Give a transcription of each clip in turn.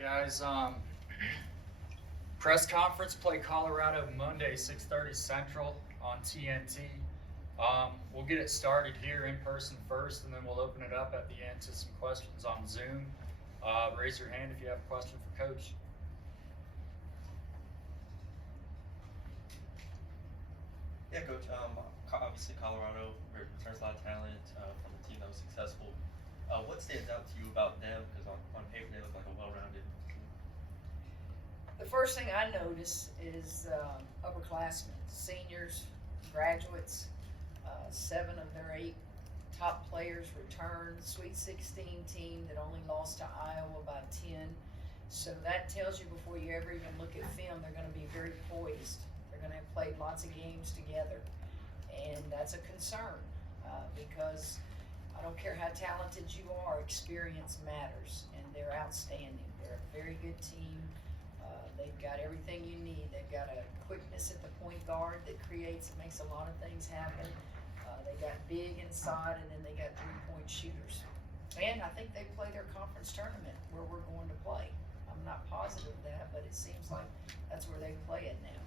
Guys. Press conference play Colorado Monday, 6:30 Central on TNT. We'll get it started here in person first, and then we'll open it up at the end to some questions on Zoom. Raise your hand if you have a question for Coach. Yeah, Coach. Obviously, Colorado returns a lot of talent from a team that was successful. What stands out to you about them? Because on paper they look like a well-rounded team. The first thing I notice is upperclassmen, seniors, graduates. 7 of their 8 top players returned. Sweet 16 team that only lost to Iowa by 10. So that tells you before you ever even look at film, they're going to be very poised. They're going to have played lots of games together. And that's a concern because I don't care how talented you are, experience matters, and they're outstanding. They're a very good team. They've got everything you need. They've got a quickness at the point guard that makes a lot of things happen. They got big inside, and then they got 3-point shooters. And I think they play their conference tournament where we're going to play. I'm not positive of that, but it seems like that's where they play it now.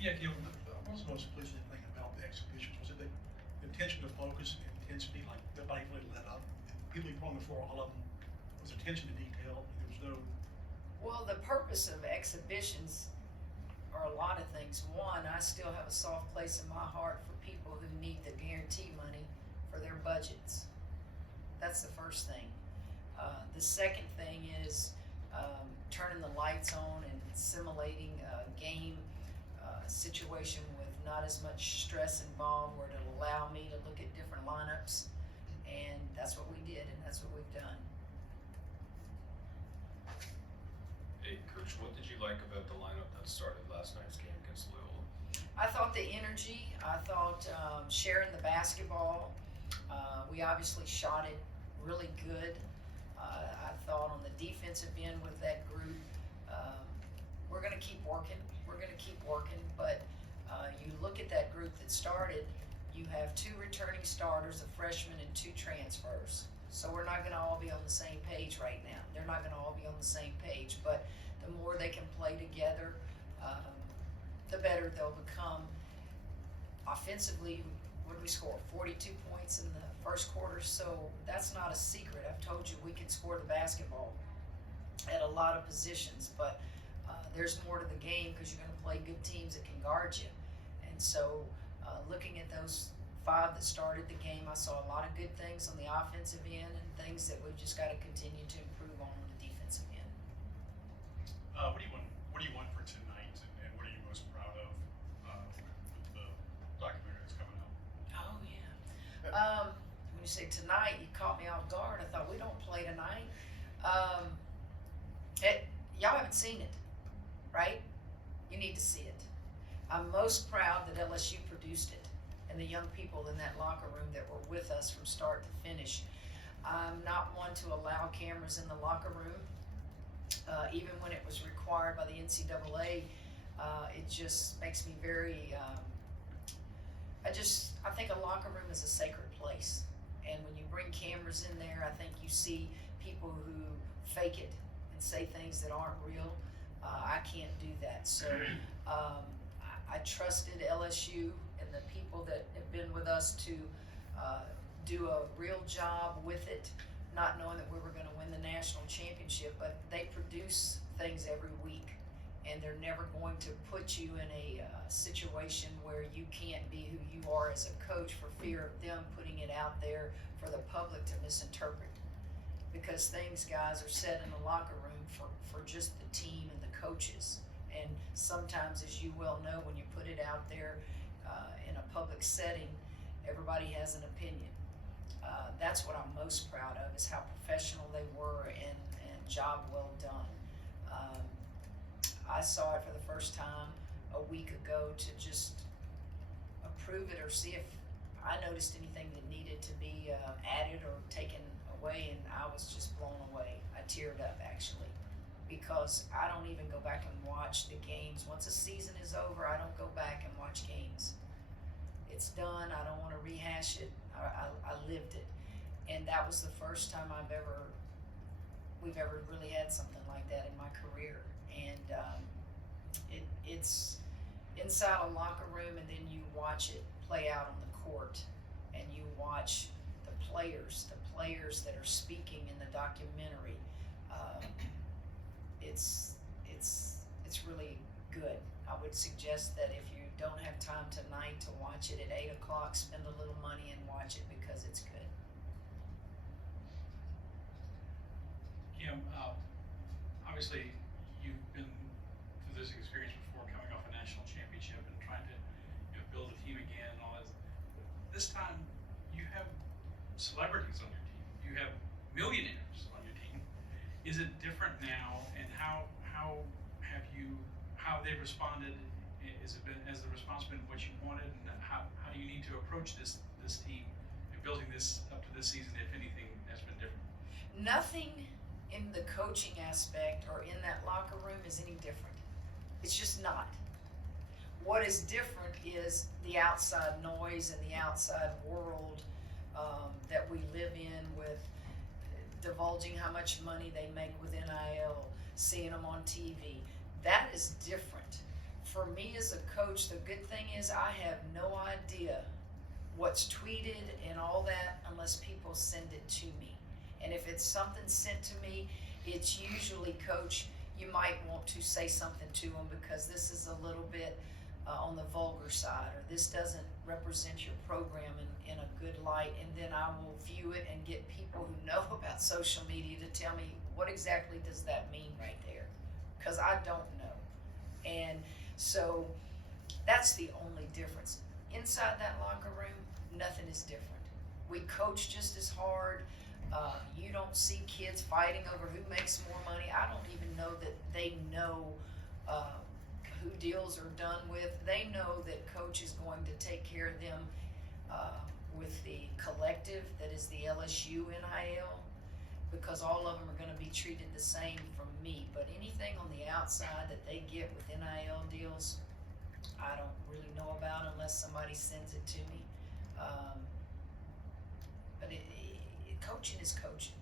Yeah, Kim, what was the most pleasing thing about the exhibitions? Was it the attention to focus and intensity, like nobody really let up? People you put on the floor, all of them, was attention to detail. There was no. Well, the purpose of exhibitions are a lot of things. One, I still have a soft place in my heart for people who need the guarantee money for their budgets. That's the first thing. The second thing is turning the lights on and simulating a game situation with not as much stress involved, where it'll allow me to look at different lineups, and that's what we did, and that's what we've done. Hey, Coach, what did you like about the lineup that started last night's game against Louisville? I thought the energy, I thought sharing the basketball, we obviously shot it really good. I thought on the defensive end with that group, we're going to keep working. But you look at that group that started, you have 2 returning starters, a freshman and 2 transfers. So we're not going to all be on the same page right now. They're not going to all be on the same page, but the more they can play together, the better they'll become. Offensively, what did we score? 42 points in the first quarter, so that's not a secret. I've told you we can score the basketball at a lot of positions, but there's more to the game because you're going to play good teams that can guard you. And so looking at those 5 that started the game, I saw a lot of good things on the offensive end and things that we've just got to continue to improve on the defensive end. What do you want for tonight, and what are you most proud of with the documentary that's coming out? Oh yeah. When you say tonight, you caught me off guard. I thought we don't play tonight. Y'all haven't seen it, right? You need to see it. I'm most proud that LSU produced it, and the young people in that locker room that were with us from start to finish. I'm not one to allow cameras in the locker room. Even when it was required by the NCAA, it just makes me very, I think a locker room is a sacred place. And when you bring cameras in there, I think you see people who fake it and say things that aren't real. I can't do that. So I trusted LSU and the people that have been with us to do a real job with it, not knowing that we were going to win the national championship, but they produce things every week, and they're never going to put you in a situation where you can't be who you are as a coach for fear of them putting it out there for the public to misinterpret. Because things, guys, are said in the locker room for just the team and the coaches. And sometimes, as you well know, when you put it out there in a public setting, everybody has an opinion. That's what I'm most proud of, is how professional they were and job well done. I saw it for the first time a week ago to just approve it or see if I noticed anything that needed to be added or taken away, and I was just blown away. I teared up, actually, because I don't even go back and watch the games. Once a season is over, I don't go back and watch games. It's done. I don't want to rehash it. I lived it. And that was the first time we've ever really had something like that in my career. And it's inside a locker room, and then you watch it play out on the court, and you watch the players that are speaking in the documentary. It's really good. I would suggest that if you don't have time tonight to watch it at 8 o'clock, spend a little money and watch it because it's good. Kim, obviously you've been through this experience before, coming off a national championship and trying to build a team again and all that. This time you have celebrities on your team. You have millionaires on your team. Is it different now, and how have they responded? Has the response been what you wanted, and how do you need to approach this team and building this up to this season, if anything has been different? Nothing in the coaching aspect or in that locker room is any different. It's just not. What is different is the outside noise and the outside world that we live in, with divulging how much money they make with NIL, seeing them on TV. That is different. For me as a coach, the good thing is I have no idea what's tweeted and all that unless people send it to me. And if it's something sent to me, it's usually, Coach, you might want to say something to them because this is a little bit on the vulgar side, or this doesn't represent your program in a good light. And then I will view it and get people who know about social media to tell me what exactly does that mean right there, because I don't know. And so that's the only difference. Inside that locker room, nothing is different. We coach just as hard. You don't see kids fighting over who makes more money. I don't even know that they know who deals are done with. They know that coach is going to take care of them with the collective that is the LSU NIL, because all of them are going to be treated the same from me. But anything on the outside that they get with NIL deals, I don't really know about unless somebody sends it to me. But coaching is coaching.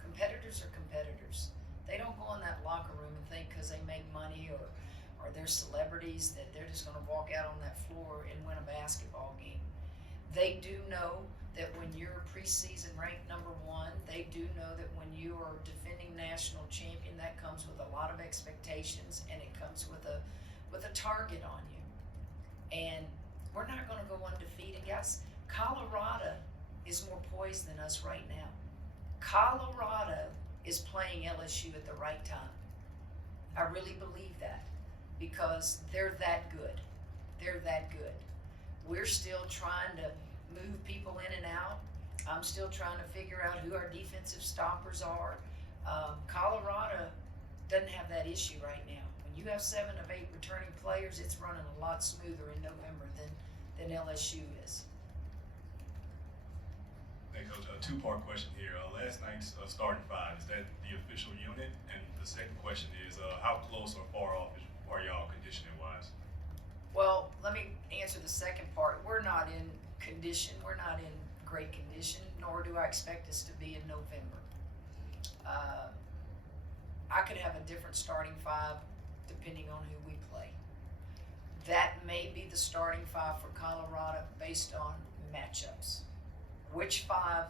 Competitors are competitors. They don't go in that locker room and think because they make money or they're celebrities that they're just going to walk out on that floor and win a basketball game. They do know that when you're preseason ranked number 1, they do know that when you are defending national champion, that comes with a lot of expectations, and it comes with a target on you. And we're not going to go undefeated, guys. Colorado is more poised than us right now. Colorado is playing LSU at the right time. I really believe that, because they're that good. They're that good. We're still trying to move people in and out. I'm still trying to figure out who our defensive stoppers are. Colorado doesn't have that issue right now. When you have 7 of 8 returning players, it's running a lot smoother in November than LSU is. Hey, Coach, a two-part question here. Last night's starting 5, is that the official unit? And the second question is, how close or far off are y'all conditioning-wise? Well, let me answer the second part. We're not in condition. We're not in great condition, nor do I expect us to be in November. I could have a different starting 5 depending on who we play. That may be the starting 5 for Colorado based on matchups. Which 5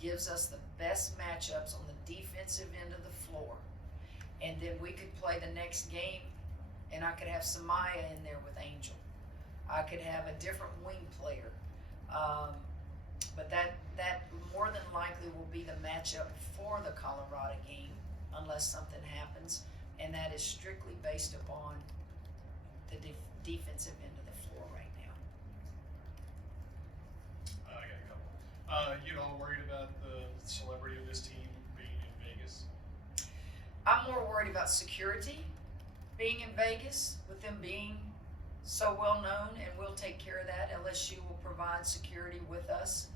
gives us the best matchups on the defensive end of the floor. And then we could play the next game, and I could have Samaya in there with Angel. I could have a different wing player. But that more than likely will be the matchup for the Colorado game, unless something happens, and that is strictly based upon the defensive end of the floor right now. I got a couple. You know, worried about the celebrity of this team being in Vegas? I'm more worried about security being in Vegas, with them being so well known, and we'll take care of that. LSU will provide security with us.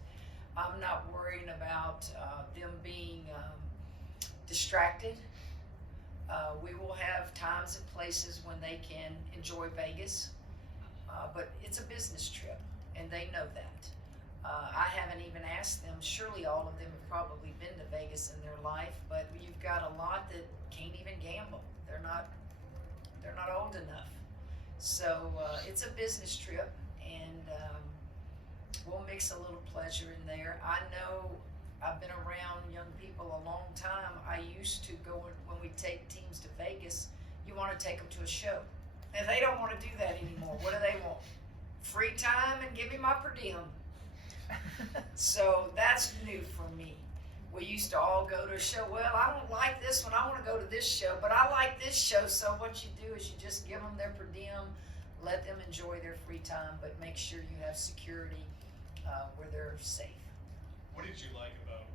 I'm not worrying about them being distracted. We will have times and places when they can enjoy Vegas, but it's a business trip, and they know that. I haven't even asked them. Surely all of them have probably been to Vegas in their life, but you've got a lot that can't even gamble. They're not old enough. So it's a business trip, and we'll mix a little pleasure in there. I know I've been around young people a long time. I used to go, when we take teams to Vegas, you want to take them to a show. And they don't want to do that anymore. What do they want? Free time and give me my per diem. So that's new for me. We used to all go to a show. Well, I don't like this one. I want to go to this show, but I like this show. So what you do is you just give them their per diem, let them enjoy their free time, but make sure you have security where they're safe. What did you like about,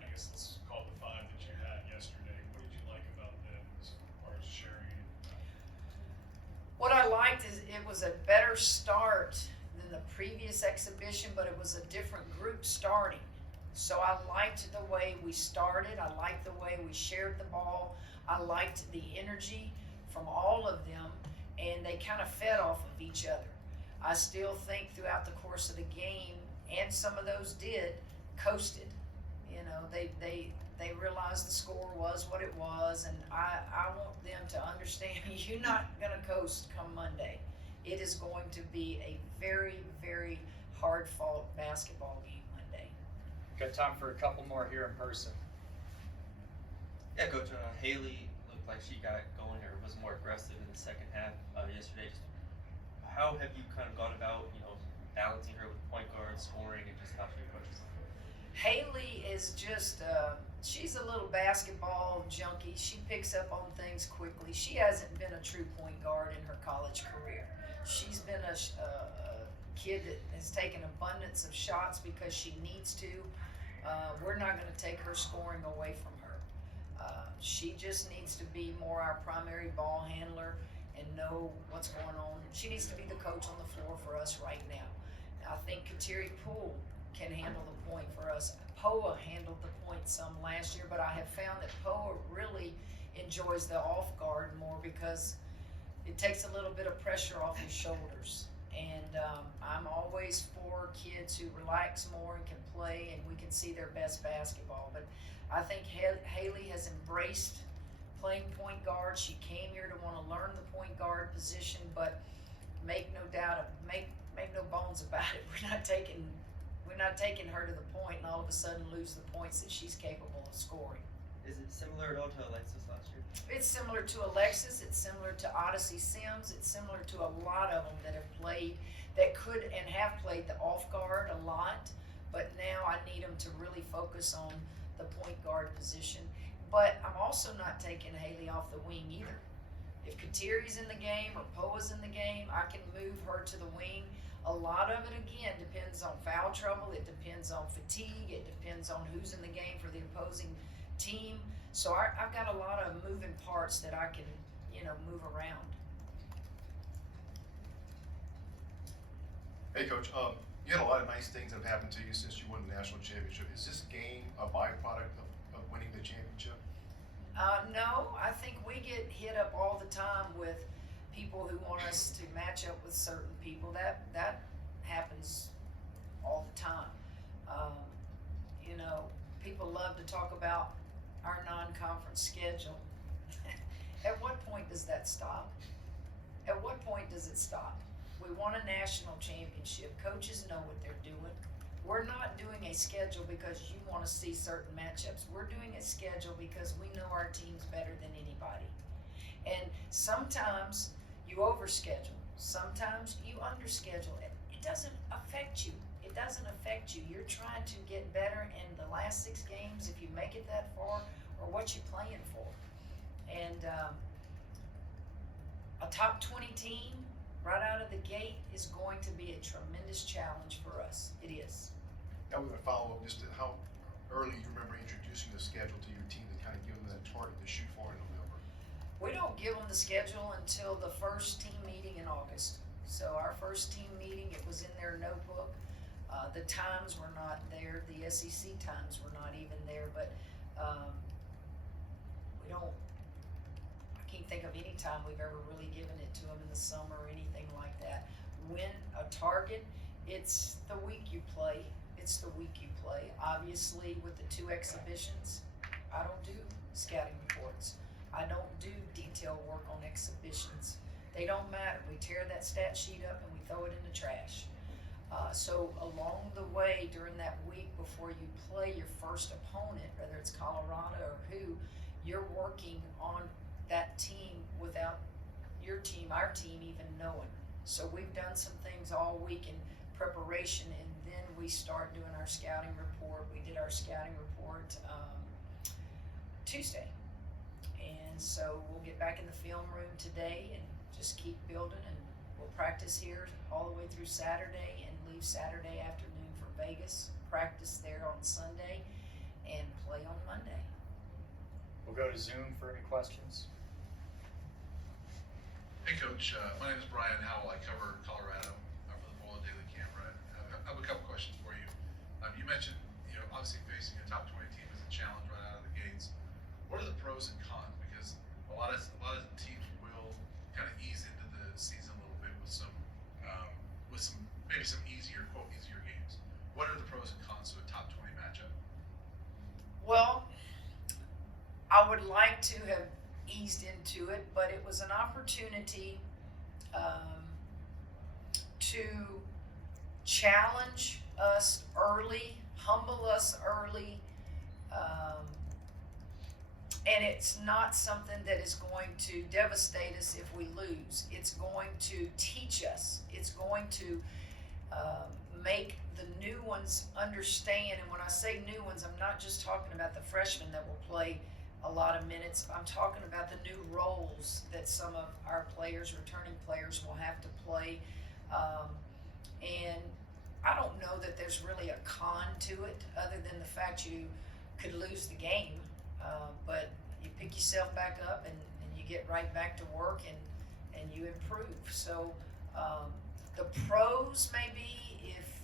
I guess let's call it the 5 that you had yesterday? What did you like about them as far as sharing? What I liked is it was a better start than the previous exhibition, but it was a different group starting. So I liked the way we started. I liked the way we shared the ball. I liked the energy from all of them, and they kind of fed off of each other. I still think throughout the course of the game, and some of those did, coasted. You know, they realized the score was what it was, and I want them to understand you're not going to coast come Monday. It is going to be a very, very hard-fought basketball game Monday. Got time for a couple more here in person. Yeah, Coach, Haley looked like she got going or was more aggressive in the second half yesterday. How have you kind of gone about, balancing her with point guard, scoring, and just how she approaches it? Haley is just, she's a little basketball junkie. She picks up on things quickly. She hasn't been a true point guard in her college career. She's been a kid that has taken abundance of shots because she needs to. We're not going to take her scoring away from her. She just needs to be more our primary ball handler and know what's going on. She needs to be the coach on the floor for us right now. I think Kateri Poole can handle the point for us. Poa handled the point some last year, but I have found that Poa really enjoys the off guard more because it takes a little bit of pressure off his shoulders. And I'm always for kids who relax more and can play and we can see their best basketball. But I think Haley has embraced playing point guard. She came here to want to learn the point guard position, but make no bones about it. We're not taking her to the point and all of a sudden lose the points that she's capable of scoring. Is it similar at all to Alexis last year? It's similar to Alexis. It's similar to Odyssey Sims. It's similar to a lot of them that have played, that could and have played the off guard a lot. But now I need them to really focus on the point guard position. But I'm also not taking Haley off the wing either. If Kateri's in the game or Poa's in the game, I can move her to the wing. A lot of it, again, depends on foul trouble. It depends on fatigue. It depends on who's in the game for the opposing team. So I've got a lot of moving parts that I can, move around. Hey, Coach. You had a lot of nice things that have happened to you since you won the national championship. Is this game a byproduct of winning the championship? No, I think we get hit up all the time with people who want us to match up with certain people. That happens all the time. People love to talk about our non-conference schedule. At what point does that stop? At what point does it stop? We won a national championship. Coaches know what they're doing. We're not doing a schedule because you want to see certain matchups. We're doing a schedule because we know our team's better than anybody. And sometimes you overschedule. Sometimes you underschedule. It doesn't affect you. It doesn't affect you. You're trying to get better in the last 6 games if you make it that far, or what you're playing for. And a top-20 team right out of the gate is going to be a tremendous challenge for us. It is. I was going to follow up just to how early you remember introducing the schedule to your team to kind of give them that target to shoot for in November. We don't give them the schedule until the first team meeting in August. So our first team meeting, it was in their notebook. The times were not there. The SEC times were not even there. But I can't think of any time we've ever really given it to them in the summer or anything like that. When a target It's the week you play. It's the week you play. Obviously, with the 2 exhibitions, I don't do scouting reports. I don't do detailed work on exhibitions. They don't matter. We tear that stat sheet up and we throw it in the trash. So along the way during that week before you play your first opponent, whether it's Colorado or who, you're working on that team without our team even knowing. So we've done some things all week in preparation, and then we start doing our scouting report. We did our scouting report Tuesday. And so we'll get back in the film room today and just keep building, and we'll practice here all the way through Saturday and leave Saturday afternoon for Vegas, practice there on Sunday, and play on Monday. We'll go to Zoom for any questions. Hey Coach, my name is Brian Howell. I cover Colorado for the Bola Daily Camera. I have a couple questions for you. You mentioned, obviously facing a top 20 team is a challenge right out of the gates. What are the pros and cons? Because a lot of teams will kind of ease into the season a little bit with some maybe some easier games. What are the pros and cons to a top 20 matchup? Well, I would like to have eased into it, but it was an opportunity to challenge us early, humble us early, and it's not something that is going to devastate us if we lose. It's going to teach us. It's going to make the new ones understand. And when I say new ones, I'm not just talking about the freshmen that will play a lot of minutes. I'm talking about the new roles that some of our players, returning players, will have to play. And I don't know that there's really a con to it other than the fact you could lose the game. But you pick yourself back up and you get right back to work and you improve. So the pros may be if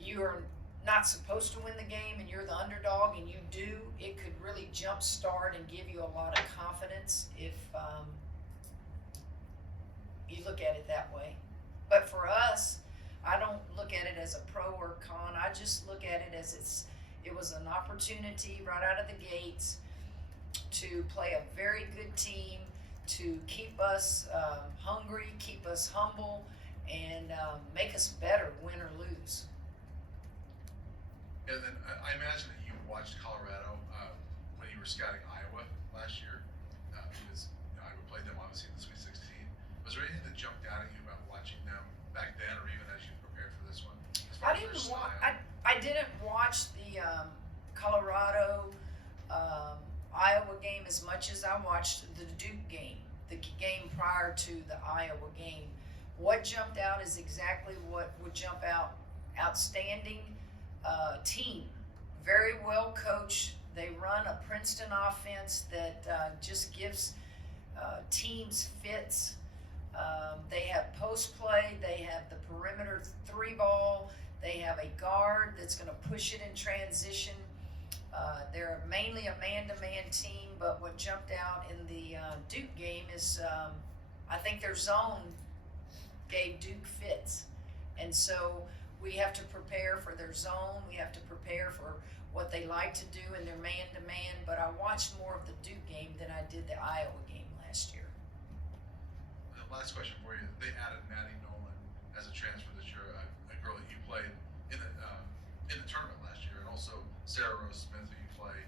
you are not supposed to win the game and you're the underdog and you do, it could really jumpstart and give you a lot of confidence if you look at it that way. But for us, I don't look at it as a pro or con. I just look at it as it was an opportunity right out of the gates to play a very good team, to keep us hungry, keep us humble, and make us better, win or lose. And then I imagine that you watched Colorado when you were scouting Iowa last year, because Iowa played them obviously in the Sweet 16. Was there anything that jumped out at you about watching them back then, or even as you prepared for this one? As far as their style? I didn't watch the Colorado Iowa game as much as I watched the Duke game, the game prior to the Iowa game. What jumped out is exactly what would jump out: outstanding team, very well coached. They run a Princeton offense that just gives teams fits. They have post play. They have the perimeter 3-ball. They have a guard that's going to push it in transition. They're mainly a man-to-man team, but what jumped out in the Duke game is I think their zone gave Duke fits. And so we have to prepare for their zone. We have to prepare for what they like to do in their man-to-man. But I watched more of the Duke game than I did the Iowa game last year. Last question for you. They added Maddie Nolan as a transfer this year, a girl that you played in the tournament last year, and also Sarah Rose Smith, who you played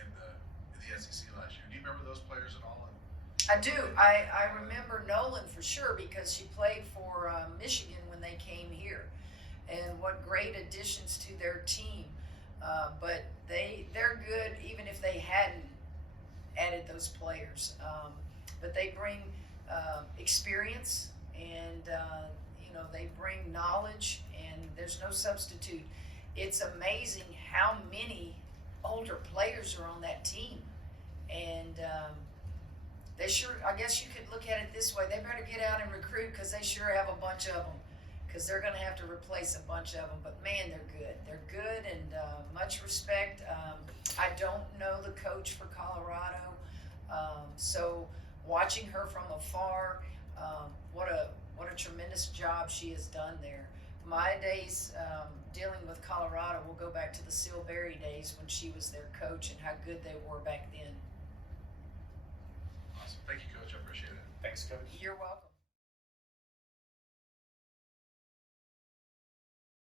in the SEC last year. Do you remember those players at all? I do. I remember Nolan for sure because she played for Michigan when they came here, and what great additions to their team. But they're good even if they hadn't added those players. But they bring experience, and they bring knowledge, and there's no substitute. It's amazing how many older players are on that team, and they sure, I guess you could look at it this way: they better get out and recruit because they sure have a bunch of them, because they're going to have to replace a bunch of them. But man, they're good, and much respect. I don't know the coach for Colorado, so watching her from afar, what what a tremendous job she has done there. My days dealing with Colorado will go back to the Silberry days when she was their coach and how good they were back then. Awesome. Thank you, Coach. I appreciate it. Thanks, Coach. You're welcome.